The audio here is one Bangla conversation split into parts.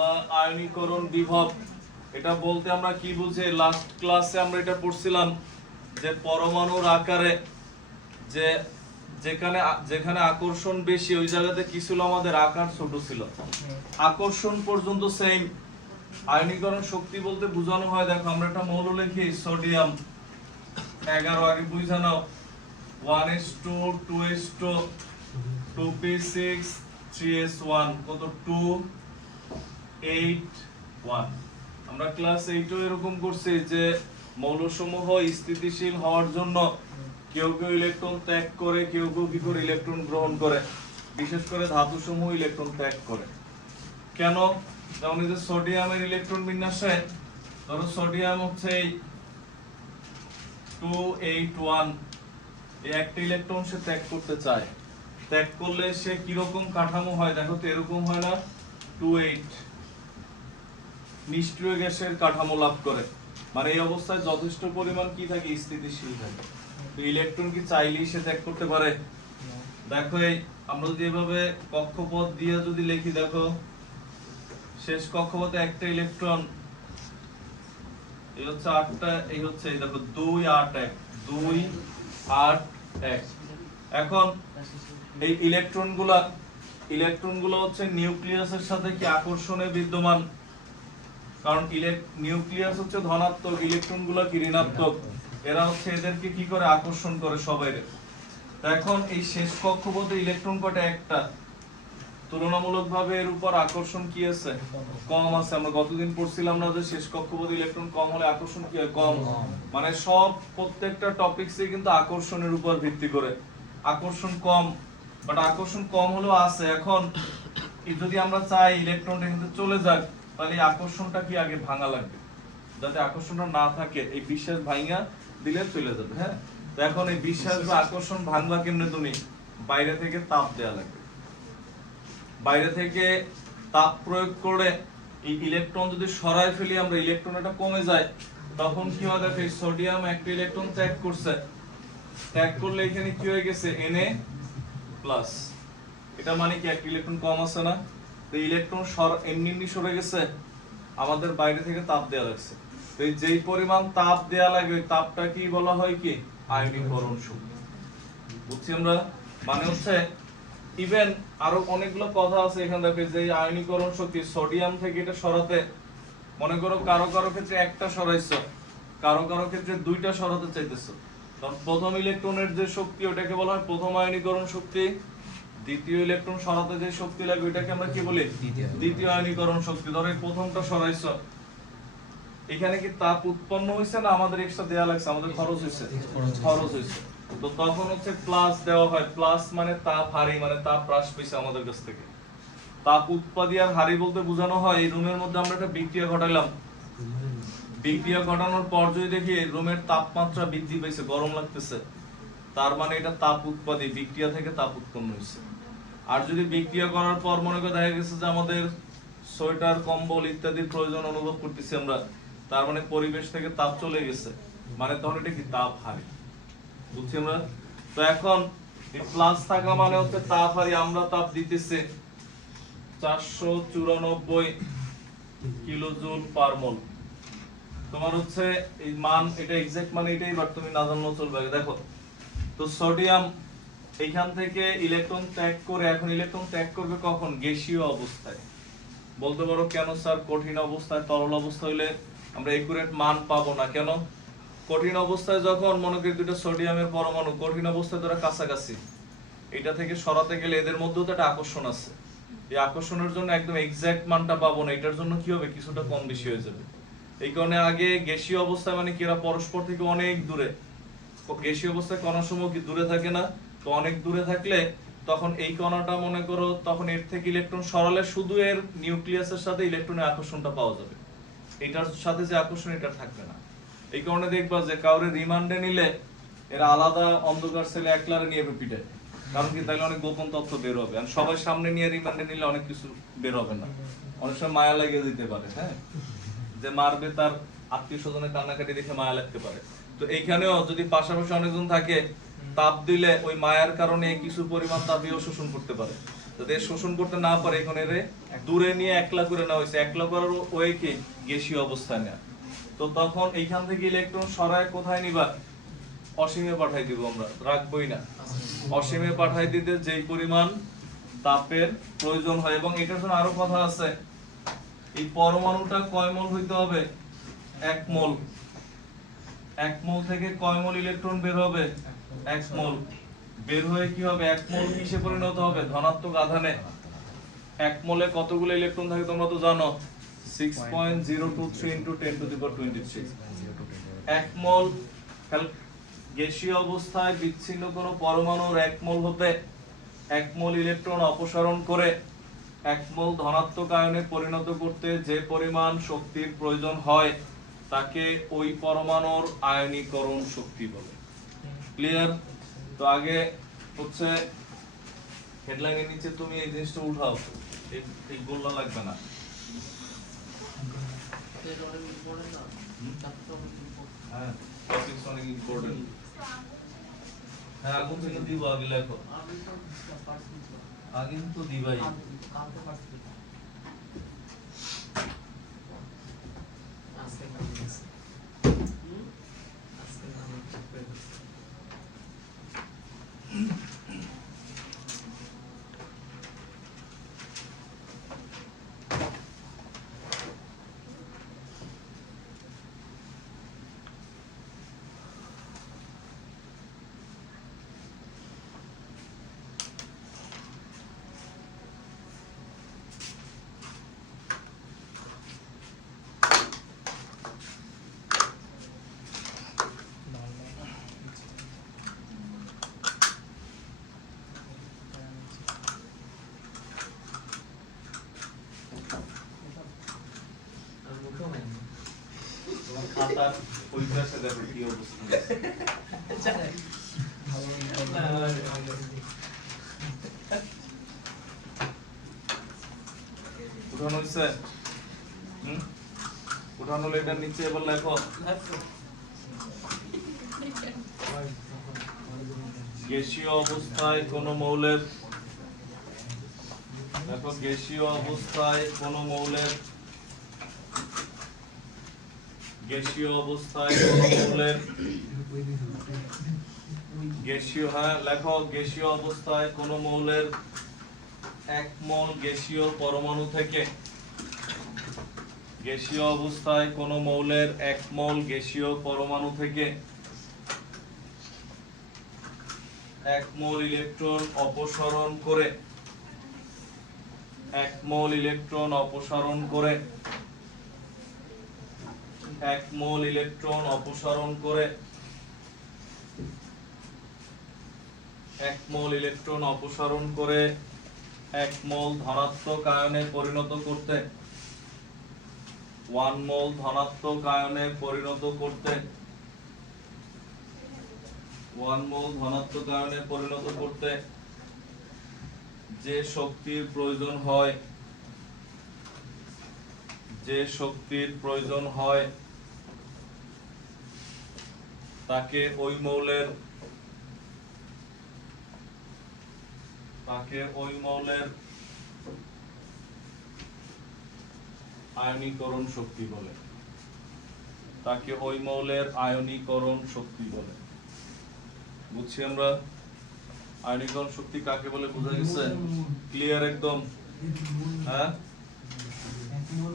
বা আয়নীকরণ বিভব, এটা বলতে আমরা কি বুঝি? লাস্ট ক্লাসে আমরা এটা পড়ছিলাম যে পরমাণুর আকারে যে যেখানে যেখানে আকর্ষণ বেশি ওই জায়গাতে কি ছিল, আমাদের আকার ছোট ছিল। আকর্ষণ পর্যন্ত সেম। আয়নীকরণ শক্তি বলতে বোঝানো হয়, দেখো আমরা একটা মৌল লিখি সোডিয়াম 11, আগে বুঝা নাও 1s2 2s2 2p6 3s1 কত 2 8 1। আমরা ক্লাস 8 এরকম করছি যে মৌলসমূহ স্থিতিশীল হওয়ার জন্য কেউ কেউ ইলেকট্রন ত্যাগ করে, কেউ কেউ কি করে ইলেকট্রন গ্রহণ করে। বিশেষ করে ধাতুসমূহ ইলেকট্রন ত্যাগ করে। কেন? যেমন এই যে সোডিয়ামের ইলেকট্রন বিন্যাসে ধরো সোডিয়াম হচ্ছে 281, এই একটা ইলেকট্রন সে ত্যাগ করতে চায়। ত্যাগ করলে সে কি রকম কাঠামো হয় দেখো তো, এরকম হয় না? 28 নিষ্ক্রিয় গ্যাসের কাঠামো লাভ করে। মানে এই অবস্থায় যথেষ্ট পরিমাণ কি থাকে? স্থিতিশীল থাকে। তো ইলেকট্রন কি চাইলেই সে ত্যাগ করতে পারে? দেখো এই আমরা যদি এভাবে কক্ষপথ দিয়ে যদি লিখি, দেখো শেষ কক্ষপথে একটা ইলেকট্রন, এই হচ্ছে 8টা, এই হচ্ছে এই দেখো 2 8 1 2 8 1। এখন এই ইলেকট্রনগুলো হচ্ছে নিউক্লিয়াসের সাথে কি আকর্ষণে বিদ্যমান? কারণ নিউক্লিয়াস হচ্ছে ধনাত্মক, ইলেকট্রনগুলো কি ঋণাত্মক। এরা হচ্ছে এদেরকে কি করে? আকর্ষণ করে সবাইরে। এখন এই শেষ কক্ষপথে ইলেকট্রন কয়টা? একটা। তুলনামূলকভাবে এর উপর আকর্ষণ কি আছে? কম আছে। আমরা গতদিন পড়ছিলাম না যে শেষ কক্ষপথে ইলেকট্রন কম হলে আকর্ষণ কি হয়? কম। মানে প্রত্যেকটা টপিকসে কিন্তু আকর্ষণের উপর ভিত্তি করে। আকর্ষণ কম, বাট আকর্ষণ কম হলেও আছে। এখন যদি আমরা চাই ইলেকট্রনটা কিন্তু চলে যাক, তাহলে এই আকর্ষণটা কি আগে ভাঙা লাগবে। যাতে আকর্ষণটা না থাকে, এই বিশ্বাস ভাঙা দিলে চলে যাবে। হ্যাঁ, তো এখন এই বিশ্বাস বা আকর্ষণ ভাঙবা কেমনে? তুমি বাইরে থেকে তাপ দেয়া লাগবে। বাইরে থেকে তাপ প্রয়োগ করে এই ইলেকট্রন যদি সরায় ফেলি আমরা, ইলেকট্রন এটা কমে যায়, তখন কি হয়? দেখো এই সোডিয়াম একটা ইলেকট্রন ত্যাগ করছে। ত্যাগ করলে এখানে কি হয়ে গেছে? Na+। এটা মানে কি একটা ইলেকট্রন কম আছে না? তো ইলেকট্রন এমনি সরে গেছে, আমাদের বাইরে থেকে তাপ দেয়া লাগছে। তো এই যেই পরিমাণ তাপ দেয়া লাগে ওই তাপটা কি বলা হয়? কি আয়নীকরণ শক্তি। বুঝছি আমরা? মানে হচ্ছে ইভেন আরো অনেকগুলো কথা আছে এখানে। দেখো যে আয়নীকরণ শক্তি সোডিয়াম থেকে এটা সরাতে, মনে করো কারো কারো ক্ষেত্রে একটা সরাইছো, কারো কারো ক্ষেত্রে দুইটা সরাতে চাইতেছো। কারণ প্রথম ইলেকট্রনের যে শক্তি ওটাকে বলা হয় প্রথম আয়নীকরণ শক্তি। দ্বিতীয় ইলেকট্রন সরাতে যে শক্তি লাগে ওইটাকে আমরা কি বলি? দ্বিতীয় আয়নীকরণ শক্তি। ধরো এই প্রথমটা সরাইছো, এখানে কি তাপ উৎপন্ন হয়েছে না আমাদের এক্সট্রা দেয়া লাগছে? আমাদের খরচ হয়েছে, খরচ হয়েছে। তো তখন হচ্ছে প্লাস দেওয়া হয়। প্লাস মানে তাপ হারি, মানে তাপ হ্রাস পেয়েছে আমাদের কাছ থেকে। তাপ উৎপাদী আর হারি বলতে বোঝানো হয় এই রুমের মধ্যে আমরা একটা বিক্রিয়া ঘটাইলাম, বিক্রিয়া ঘটানোর পর যদি দেখি রুমের তাপমাত্রা বৃদ্ধি পেয়েছে, গরম লাগতেছে, তার মানে এটা তাপ উৎপাদী, বিক্রিয়া থেকে তাপ উৎপন্ন হয়েছে। আর যদি বিক্রিয়া করার পর মনে করে দেখা গেছে যে আমাদের সোয়েটার কম্বল ইত্যাদির প্রয়োজন অনুভব করতেছি আমরা, তার মানে পরিবেশ থেকে তাপ চলে গেছে, মানে তখন এটা কি? তাপ হারি। বুঝছি আমরা? তো এখন এই প্লাস থাকা মানে হচ্ছে তাপ হারি। আমরা তাপ দিতেছি 494 কিলোজুল পার মোল। তোমার হচ্ছে এই মান, এটা এক্সাক্ট মান এটাই, বাট তুমি না জানলেও চলবে। দেখো তো সোডিয়াম এইখান থেকে ইলেকট্রন ত্যাগ করে, এখন ইলেকট্রন ত্যাগ করবে কখন? গ্যাসীয় অবস্থায়। বলতে পারো কেন স্যার কঠিন অবস্থায়, তরল অবস্থা হইলে আমরা একুরেট মান পাবো না? কেন? কঠিন অবস্থায় যখন মনে করি দুটো সোডিয়ামের পরমাণু কঠিন অবস্থায় ধরা কাছাকাছি, এটা থেকে সরাতে গেলে এদের মধ্যেও তো একটা আকর্ষণ আছে। এই আকর্ষণের জন্য একদম এক্সাক্ট মানটা পাবো না, এটার জন্য কি হবে? কিছুটা কম বেশি হয়ে যাবে। এই কারণে আগে গ্যাসীয় অবস্থায় মানে কি এরা পরস্পর থেকে অনেক দূরে। গ্যাসীয় অবস্থায় কণাসমূহ কি দূরে থাকে না? তো অনেক দূরে থাকলে তখন এই কণাটা মনে করো তখন এর থেকে ইলেকট্রন সরালে শুধু এর নিউক্লিয়াসের সাথে ইলেকট্রনের আকর্ষণটা পাওয়া যাবে, এটার সাথে যে আকর্ষণ এটা থাকবে না। এই কারণে দেখবা যে কাউরে রিমান্ডে নিলে এরা আলাদা অন্ধকার সেলে একলারে নিয়ে পিটে। কারণ কি? তাহলে অনেক গোপন তথ্য বের হবে। আর সবাই সামনে নিয়ে রিমান্ডে নিলে অনেক কিছু বের হবে না, অনেক সময় মায়া লাগিয়ে দিতে পারে। হ্যাঁ, যে মারবে তার আত্মীয় স্বজনের কান্নাকাটি দেখে মায়া লাগতে পারে। তো এইখানেও যদি পাশাপাশি অনেকজন থাকে, তাপ দিলে ওই মায়ার কারণে কিছু পরিমাণ তাপীয় শোষণ করতে পারে। যাতে শোষণ করতে না পারে এখন এর দূরে নিয়ে একলা করে নেওয়া হয়েছে। একলা করার ওয়ে কি গ্যাসীয় অবস্থায় নেওয়া। তো তখন এইখান থেকে ইলেকট্রন সরায় কোথায় নিবা? অসীমে পাঠাই দিব, আমরা রাখবোই না। অসীমে পাঠাই দিতে যেই পরিমাণ তাপের প্রয়োজন হয়, এবং এটার জন্য আরো কথা আছে, এই পরমাণুটা কয় মোল হইতে হবে? 1 মোল। 1 মোল থেকে কয় মোল ইলেকট্রন বের হবে? 1 মোল। বের হয়ে কি হবে? 1 মোল কিসে পরিণত হবে? ধনাত্মক আধানে। 1 মোলে কতগুলো ইলেকট্রন থাকে তোমরা তো জানো, 6.023 × 10⁻²6। 1 মোল গ্যাসীয় অবস্থায় বিচ্ছিন্ন কোনো পরমাণুর 1 মোল হতে 1 মোল ইলেকট্রন অপসারণ করে 1 মোল ধনাত্মক আয়নে পরিণত করতে যে পরিমাণ শক্তির প্রয়োজন হয় তাকে ওই পরমাণুর আয়নীকরণ শক্তি বলে। ক্লিয়ার? তো আগে হচ্ছে হেডলাইনের নিচে তুমি এই জিনিসটা উঠাও, এই গোলটা লাগবে না। হ্যাঁ, টপিকস অনেক ইম্পর্টেন্ট। হ্যাঁ, আগুন থেকে দিব, আগে লেখো। আগে তো দিবাই। খাতার ওই পাশে দেখো কি অবস্থা। উঠানো হচ্ছে? উঠানো হলে এটার নিচে এবার লেখো গ্যাসীয় অবস্থায় কোন মৌলের, দেখো গ্যাসীয় অবস্থায় কোন মৌলের, গ্যাসীয় অবস্থায় কোন মৌলের গ্যাসীয়, হ্যাঁ লেখো, গ্যাসীয় অবস্থায় কোন মৌলের 1 মোল গ্যাসীয় পরমাণু থেকে, গ্যাসীয় অবস্থায় কোন মৌলের 1 মোল গ্যাসীয় পরমাণু থেকে 1 মোল ইলেকট্রন অপসারণ করে 1 মোল ইলেকট্রন অপসারণ করে 1 মোল ইলেকট্রন অপসারণ করে 1 মোল ইলেকট্রন অপসারণ করে 1 মোল ধনাত্মক আয়নে পরিণত করতে, 1 মোল ধনাত্মক আয়নে পরিণত করতে, 1 মোল ধনাত্মক আয়নে পরিণত করতে যে শক্তির প্রয়োজন হয়, যে শক্তির প্রয়োজন হয় তাকে ওই মৌলের আয়নীকরণ শক্তি বলে। তাকে ওই মৌলের আয়নীকরণ শক্তি বলে। বুঝছি আমরা? আয়নীকরণ শক্তি কাকে বলে বোঝা গেছে? ক্লিয়ার একদম? হ্যাঁ,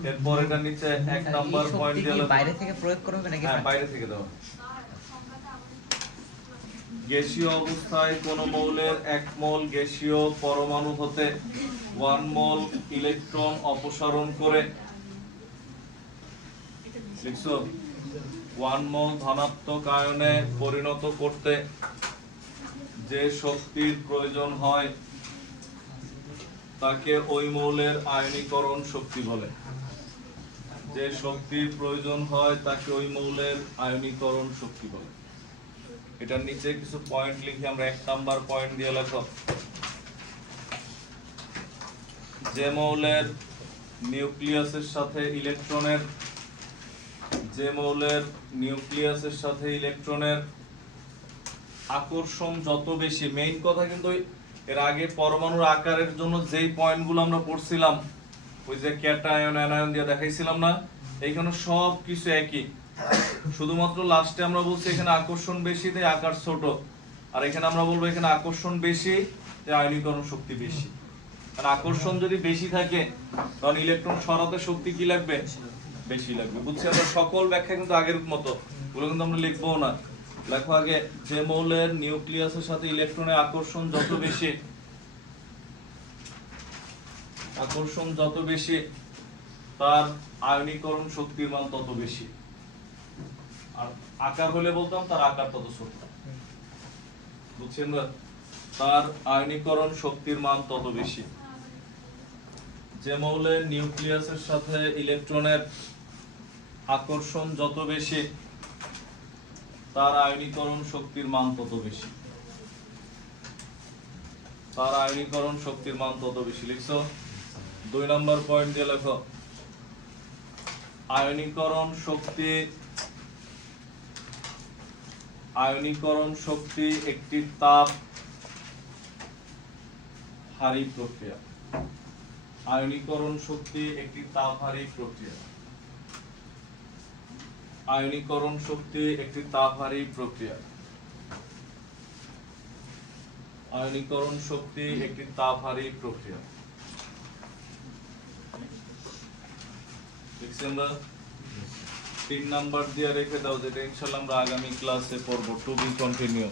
এরপর এটা নিচে 1 নাম্বার পয়েন্ট দিলে বাইরে থেকে প্রয়োগ করা হবে নাকি? হ্যাঁ, বাইরে থেকে দাও। গ্যাসীয় অবস্থায় কোন মৌলের 1 মোল গ্যাসীয় পরমাণু হতে 1 মোল ইলেকট্রন অপসারণ করে, লিখছো, 1 মোল ধনাত্মক আয়নে পরিণত করতে যে শক্তির প্রয়োজন হয় তাকে ওই মৌলের আয়নীকরণ শক্তি বলে। যে শক্তির প্রয়োজন হয় তাকে ওই মৌলের আয়নীকরণ শক্তি বলে। এটার নিচে কিছু পয়েন্ট লিখে আমরা 1 নাম্বার পয়েন্ট দিয়ে লেখো, যে মৌলের নিউক্লিয়াসের সাথে ইলেকট্রনের, যে মৌলের নিউক্লিয়াসের সাথে ইলেকট্রনের আকর্ষণ যত বেশি, মেইন কথা কিন্তু এর আগে পরমাণুর আকারের জন্য যেই পয়েন্টগুলো আমরা পড়ছিলাম, ওই যে ক্যাটায়ন অ্যানায়ন দিয়ে দেখাইছিলাম না, এইখানে সব কিছু একই, শুধুমাত্র লাস্টে আমরা বলছি এখানে আকর্ষণ বেশি তাই আকার ছোট, আর এখানে আমরা বলবো এখানে আকর্ষণ বেশি তাই আয়নীকরণ শক্তি বেশি। কারণ আকর্ষণ যদি বেশি থাকে তখন ইলেকট্রন সরাতে শক্তি কি লাগবে, বেশি লাগবে। বুঝছি আমরা সকল ব্যাখ্যা কিন্তু আগের মতো, ওগুলো কিন্তু আমরা লিখবো না। লেখো আগে, যে মৌলের নিউক্লিয়াসের সাথে ইলেকট্রনের আকর্ষণ যত বেশি, আকর্ষণ যত বেশি তার আয়নীকরণ শক্তির মান তত বেশি। আর আকার হলে বলতাম তার আকার তত ছোট। বুঝছেন না? তার আয়নীকরণ শক্তির মান তত বেশি। যে মৌলের নিউক্লিয়াসের সাথে ইলেকট্রনের আকর্ষণ যত বেশি তার আয়নীকরণ শক্তির মান তত বেশি। তার আয়নীকরণ শক্তির মান তত বেশি। লিখছো? 2 নম্বর পয়েন্ট দিয়ে লেখো, আয়নীকরণ শক্তি, আয়নীকরণ শক্তি একটি তাপ হারী প্রক্রিয়া। আয়নীকরণ শক্তি একটি তাপহারী প্রক্রিয়া। আয়নীকরণ শক্তি একটি তাপহারী প্রক্রিয়া। আয়নীকরণ শক্তি একটি তাপহারী প্রক্রিয়া। আমরা 3 নাম্বার দিয়ে রেখে দাও, যেটা ইনশাআল্লাহ আমরা আগামী ক্লাসে পড়বো। To be continue.